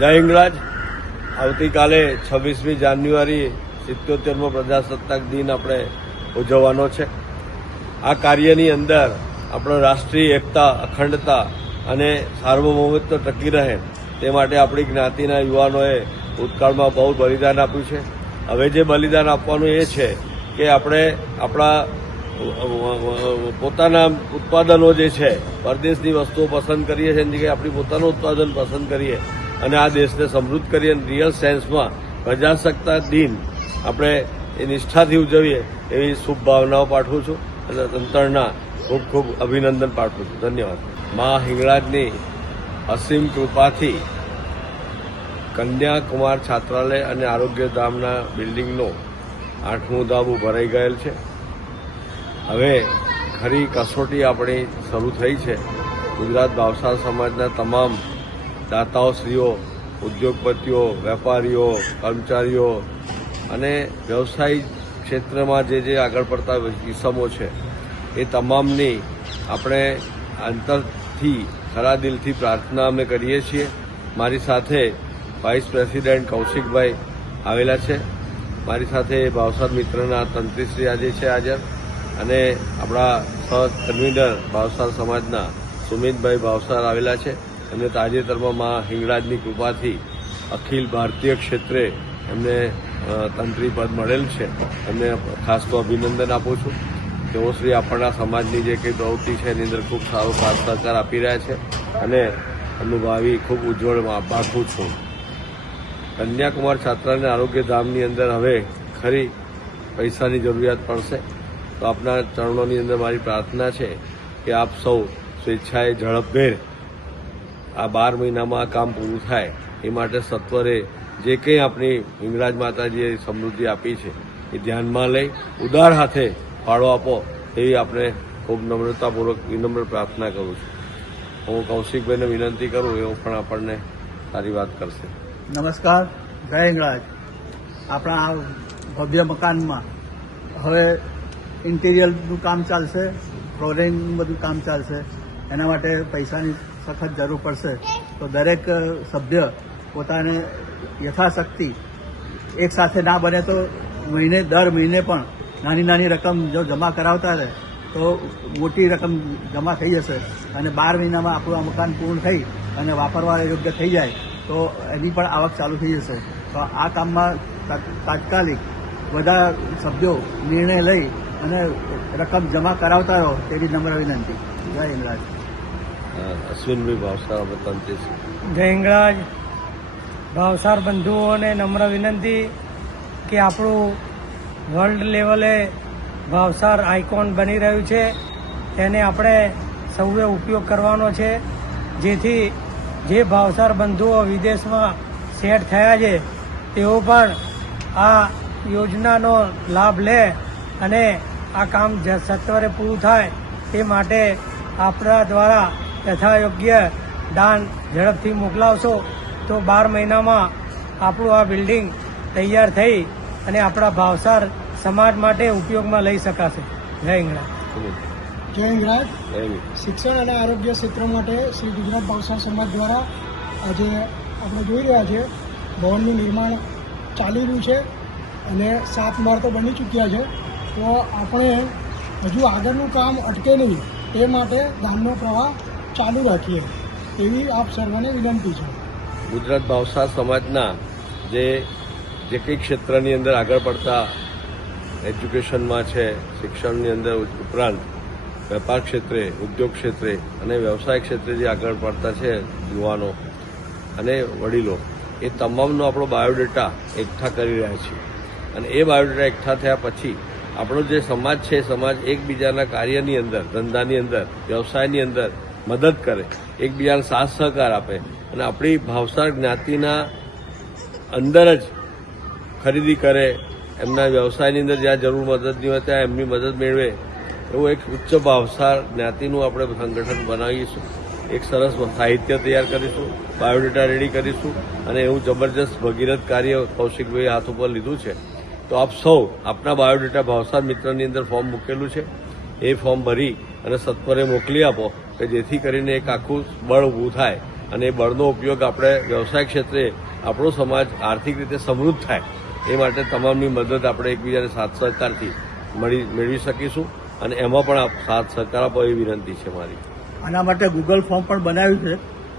જય હિંગળાજ. આવતીકાલે 26મી જાન્યુઆરી 77મો પ્રજાસત્તાક દિન આપણે ઉજવવાનો છે. આ કાર્યની અંદર આપણો રાષ્ટ્રીય એકતા, અખંડતા અને સાર્વભૌમત્વ ટકી રહે તે માટે આપણી જ્ઞાતિના યુવાનોએ ભૂતકાળમાં બહુ બલિદાન આપ્યું છે. હવે જે બલિદાન આપવાનું એ છે કે આપણે આપણા પોતાના ઉત્પાદનો જે છે, પરદેશની વસ્તુઓ પસંદ કરીએ છીએ એની જગ્યાએ આપણી પોતાનું ઉત્પાદન પસંદ કરીએ અને આ દેશને સમૃદ્ધ કરીએ. રિયલ સેન્સમાં પ્રજાસત્તાક દિન આપણે એ નિષ્ઠાથી ઉજવીએ એવી શુભ ભાવનાઓ પાઠવું છું અને તંત્રના ખૂબ ખૂબ અભિનંદન પાઠવું છું. ધન્યવાદ. મા હિંગળાજની અસીમ કૃપાથી કન્યાકુમાર છાત્રાલય અને આરોગ્ય ધામના બિલ્ડિંગનો 8મું ધાબું ભરાઈ ગયેલ છે. હવે ખરી કસોટી આપણી શરૂ થઈ છે. ગુજરાત ભાવસાર સમાજના તમામ દાતાઓશ્રીઓ, ઉદ્યોગપતિઓ, વેપારીઓ, કર્મચારીઓ અને વ્યવસાય ક્ષેત્રમાં જે આગળ પડતા કિસ્સાઓ છે એ તમામની આપણે અંતરથી ખરા દિલથી પ્રાર્થના અમે કરીએ છીએ. મારી સાથે વાઇસ પ્રેસિડેન્ટ કૌશિકભાઈ આવેલા છે. મારી સાથે ભાવસાર મિત્રના તંત્રીશ્રી આજે છે હાજર અને આપણા સહ કન્વીનર ભાવસાર સમાજના સુમિતભાઈ ભાવસાર આવેલા છે. એમને તાજેતરમાં મા હિંગળાજની કૃપાથી અખિલ ભારતીય ક્ષેત્રે એમને તંત્રી પદ મળેલ છે. એમને ખાસ તો અભિનંદન આપું છું. તેઓ શ્રી આપણા સમાજની જે કંઈ પ્રવૃત્તિ છે એની અંદર ખૂબ સારો સાથ સહકાર આપી રહ્યા છે અને એમનું ભાવિ ખૂબ ઉજ્જવળ પાઠવું છું. કન્યાકુમાર છાત્રાલય આરોગ્ય ધામની અંદર હવે ખરી પૈસાની જરૂરિયાત પડશે તો આપના ચરણોની અંદર મારી પ્રાર્થના છે કે આપ સૌ સ્વેચ્છાએ ઝડપભેર આ 12 મહિનામાં આ કામ પૂરું થાય એ માટે સત્વરે જે કંઈ આપણી હિંગળાજ માતાજીએ સમૃદ્ધિ આપી છે એ ધ્યાનમાં લઈ ઉદાર હાથે ફાળો આપો એવી આપણે ખૂબ નમ્રતાપૂર્વક વિનમ્ર પ્રાર્થના કરું છું. હું કૌશિકભાઈને વિનંતી કરું એવું પણ આપણને સારી વાત કરશે. નમસ્કાર. જય હિંગળાજ. આપણા આ ભવ્ય મકાનમાં હવે ઇન્ટિરિયરનું કામ ચાલશે, ફ્લોરિંગનું બધું કામ ચાલશે. એના માટે પૈસાની સખત જરૂર પડશે તો દરેક સભ્ય પોતાને યથાશક્તિ એક સાથે ના બને તો દર મહિને પણ નાની રકમ જો જમા કરાવતા રહે તો મોટી રકમ જમા થઈ જશે અને 12 મહિનામાં આપણું આ મકાન પૂર્ણ થઈ અને વાપરવા યોગ્ય થઈ જાય તો એની પણ આવક ચાલુ થઈ જશે. તો આ કામમાં તાત્કાલિક બધા સભ્યો નિર્ણય લઈ અને રકમ જમા કરાવતા રહો તેવી નમ્ર વિનંતી. જય હિંગળાજ. અશ્વિનભાઈ ભાવસાર તંત્રી. જય હિંગળાજ. ભાવસાર બંધુઓને નમ્ર વિનંતી કે આપણું વર્લ્ડ લેવલે ભાવસાર આઇકોન બની રહ્યું છે તેને આપણે સૌએ ઉપયોગ કરવાનો છે જેથી જે ભાવસાર બંધુઓ વિદેશમાં સેટ થયા છે તેઓ પણ આ યોજનાનો લાભ લે અને આ કામ સત્વરે પૂરું થાય તે માટે આપણા દ્વારા યથાયોગ્ય દાન ઝડપથી મોકલાવશો તો 12 મહિનામાં આપણું આ બિલ્ડિંગ તૈયાર થઈ અને આપણા ભાવસાર સમાજ માટે ઉપયોગમાં લઈ શકાશે. જય હિંગળાજ. જય હિંગળાજ. શિક્ષણ અને આરોગ્ય ક્ષેત્ર માટે શ્રી ગુજરાત ભાવસાર સમાજ દ્વારા આજે આપણે જોઈ રહ્યા છીએ ભવનનું નિર્માણ ચાલી રહ્યું છે અને 7 માળ તો બની ચૂક્યા છે. તો આપણે હજુ આગળનું કામ અટકે નહીં તે માટે દાનનો પ્રવાહ ચાલુ રાખીએ એવી આપ સર્વને વિનંતી છે. ગુજરાત ભાવસાર સમાજના જે કંઈ ક્ષેત્રની અંદર આગળ પડતા એજ્યુકેશનમાં છે, શિક્ષણની અંદર ઉપરાંત વેપાર ક્ષેત્રે, ઉદ્યોગ ક્ષેત્રે અને વ્યવસાય ક્ષેત્રે જે આગળ પડતા છે યુવાનો અને વડીલો એ તમામનો આપણો બાયોડેટા એકઠા કરી રહ્યા છીએ અને એ બાયોડેટા એકઠા થયા પછી આપણો જે સમાજ છે સમાજ એકબીજાના કાર્યની અંદર, ધંધાની અંદર, વ્યવસાયની અંદર મદદ કરે, એકબીજાને સાથ સહકાર આપે અને આપણી ભાવસાર જ્ઞાતિના અંદર જ ખરીદી કરે, એમના વ્યવસાયની અંદર જ્યાં જરૂર મદદની હોય ત્યાં એમની મદદ મેળવે એવું એક ઉચ્ચ ભાવસાર જ્ઞાતિનું આપણે સંગઠન બનાવીશું. એક સરસ સાહિત્ય તૈયાર કરીશું, બાયોડેટા રેડી કરીશું અને એવું જબરજસ્ત ભગીરથ કાર્ય કૌશિકભાઈ હાથ ઉપર લીધું છે. તો આપ સૌ આપના બાયોડેટા ભાવસાર મિત્રની અંદર ફોર્મ મૂકેલું છે એ ફોર્મ ભરી અને સત્વરે મોકલી આપો કે જેથી કરીને એક આખું બળ ઊભું થાય અને એ બળનો ઉપયોગ આપણે વ્યવસાય ક્ષેત્રે આપણો સમાજ આર્થિક રીતે સમૃદ્ધ થાય એ માટે તમામની મદદ આપણે એકબીજાને સાથ સહકારથી મેળવી શકીશું અને એમાં પણ આપ સાથ સહકાર આપો એવી વિનંતી છે મારી. આના માટે ગૂગલ ફોર્મ પણ બનાવ્યું છે,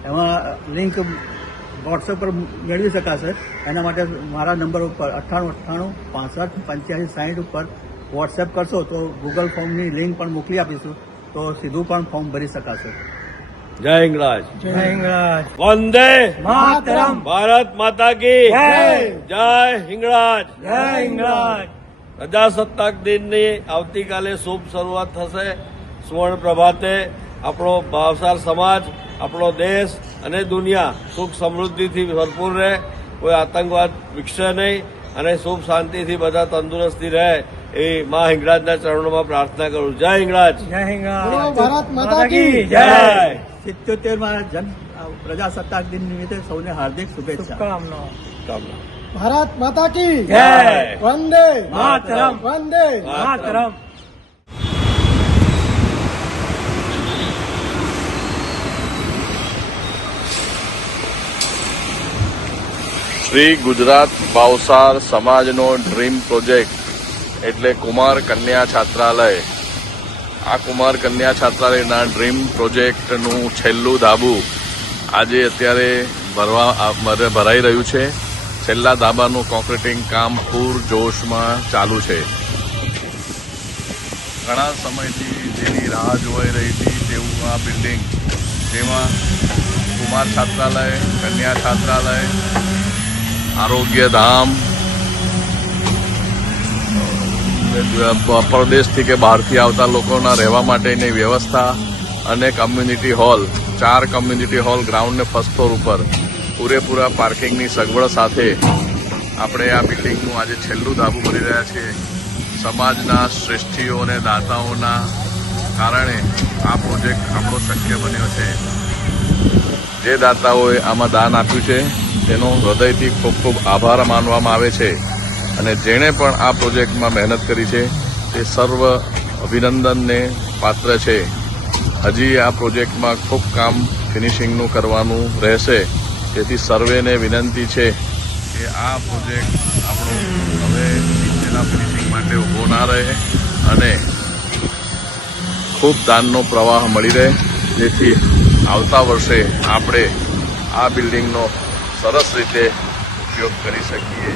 એમાં લિંક વોટ્સએપ પર મેળવી શકાશે. એના માટે મારા નંબર ઉપર 9898 65 85 60 ઉપર વોટ્સએપ કરશો તો ગૂગલ ફોર્મની લિંક પણ મોકલી આપીશું, તો સીધું પણ ફોર્મ ભરી શકાશે. જય હિંગળાજ. જય હિંગળાજ. વંદે માતરમ. ભારત માતા કી જય. જય હિંગળાજ. જય હિંગળાજ. પ્રજાસત્તાક દિનની આવતીકાલે શુભ શરૂઆત થશે. સુવર્ણ પ્રભાતે આપણો ભાવસાર સમાજ, આપણો દેશ અને દુનિયા સુખ સમૃદ્ધિથી ભરપૂર રહે, કોઈ આતંકવાદ વિકસે નહીં અને સુખ શાંતિથી બધા તંદુરસ્તી રહે એ મા હિંગળાજના ચરણોમાં પ્રાર્થના કરું. જય હિંગળાજ. જય હિંગળાજ. બોલો ભારત માતા કી જય. 77માં પ્રજાસત્તાક દિન નિમિત્તે સૌને હાર્દિક શુભેચ્છા. શુભકામનાઓ. ભારત માતા કી જય. વંદે માતરમ. વંદે માતરમ. શ્રી ગુજરાત ભાવસાર સમાજનો ડ્રીમ પ્રોજેક્ટ એટલે કુમાર કન્યા છાત્રાલય. આ કુમાર કન્યા છાત્રાલયના ડ્રીમ પ્રોજેક્ટનું છેલ્લું ધાબું આજે અત્યારે ભરાઈ રહ્યું છે. છેલ્લા ધાબાનું કોન્ક્રીટિંગ કામ પૂરજોશમાં ચાલુ છે. ઘણા સમયથી જેની રાહ જોવાઈ રહી હતી તેવું આ બિલ્ડિંગ, જેમાં કુમાર છાત્રાલય, કન્યા છાત્રાલય, આરોગ્ય ધામ, પરદેશથી કે બહારથી આવતા લોકોના રહેવા માટેની વ્યવસ્થા અને કમ્યુનિટી હોલ, 4 કમ્યુનિટી હોલ ગ્રાઉન્ડને ફર્સ્ટ ફ્લોર ઉપર પૂરેપૂરા પાર્કિંગની સગવડ સાથે આપણે આ બિલ્ડિંગનું આજે છેલ્લું ધાબું ભરી રહ્યા છીએ. સમાજના શ્રેષ્ઠીઓ અને દાતાઓના કારણે આ પ્રોજેક્ટ આપણો શક્ય બન્યો છે. જે દાતાઓએ આમાં દાન આપ્યું છે તેનો હૃદયથી ખૂબ ખૂબ આભાર માનવામાં આવે છે અને જેણે પણ આ પ્રોજેક્ટમાં મહેનત કરી છે તે સર્વ અભિનંદનને પાત્ર છે. હજી આ પ્રોજેક્ટમાં ખૂબ કામ ફિનિશિંગનું કરવાનું રહેશે, તેથી સર્વેને વિનંતી છે કે આ પ્રોજેક્ટ આપણો હવે નીચેના ફિનિશિંગ માટે ઊભો ના રહે અને ખૂબ દાનનો પ્રવાહ મળી રહે, જેથી આવતા વર્ષે આપણે આ બિલ્ડિંગનો સરસ રીતે ઉપયોગ કરી શકીએ.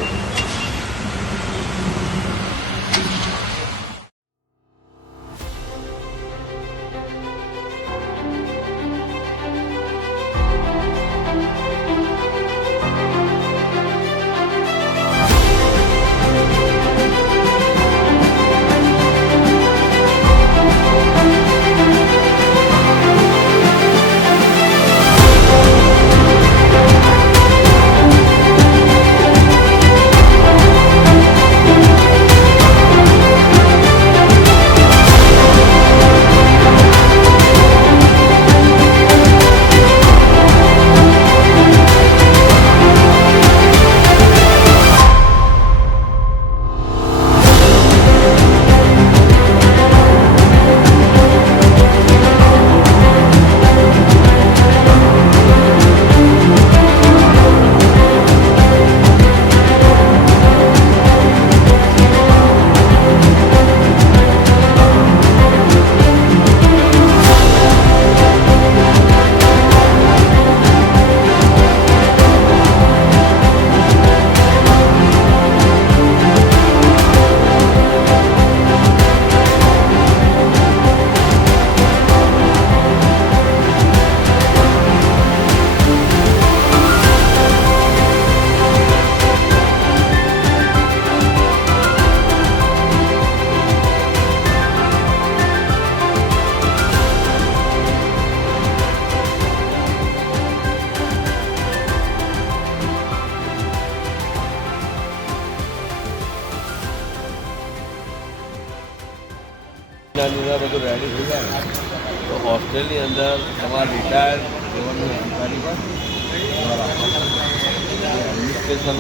બધું રેડી થઈ જાય તો હોસ્ટેલની અંદર તમારા રિટાયર્ડ ગવર્મેન્ટ અધિકારી પણ એડમિનિસ્ટ્રેશન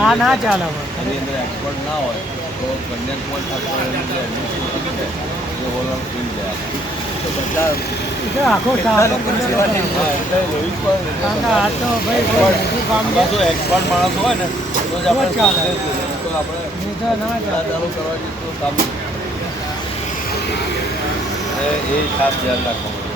આ ના ચાલે એની અંદર એક્સપર્ટ ના હોય તો કન્યાકુમારી છાત્રાલયનું જે એડમિનિસ્ટ્રેશન છે એ ઓવરઓલ ફીલ જાય. તો બધા એટલે આખો સારો સેવા લેવી હા, એટલે રોહિત પણ કારણ કે આ તો ભાઈ બહુ મોટું કામ છે. જો એક્સપર્ટ માણસ હોય ને તો જ આપણે ચાલે. તો આપણે નહીં તો ના ચાલે. ચાલુ કરવા જઈએ તો કામ એ ખાસ ધ્યાન રાખવાનું